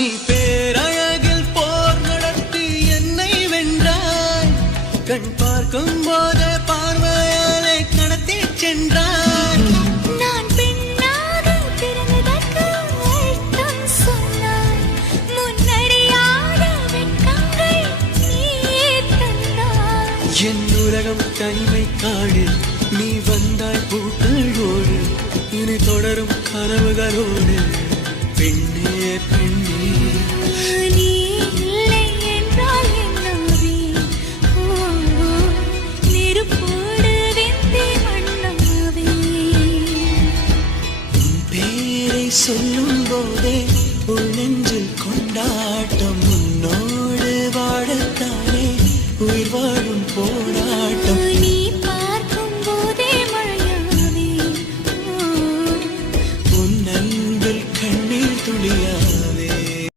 நீ பேரழகில் போர் நடத்தி என்னை வென்றாய். கண் பார்க்கும் போது பார்வையாலே கடத்தி சென்றாய். நான் பெண்ணாக பிறந்ததற்கு அர்த்தம் சொன்னாய். முன்னறியாத வெட்கங்கள் நீயே தந்தாய். என் உலகம் தனிமை காடு. நீ வந்தாய் பூக்களோடு. இனி தொடரும் கனவுகளோடு. பெண்ணே பெண்ணே நீ இல்லை என்றால் என்னாவே? நெருப்போடு வெந்தி மண்ணாவே. உன் பேரை சொல்லும் போதே உள் நெஞ்சில் கொண்டாட்டம். உன்னோடு வாழத்தானே உயிர் வாழும் போது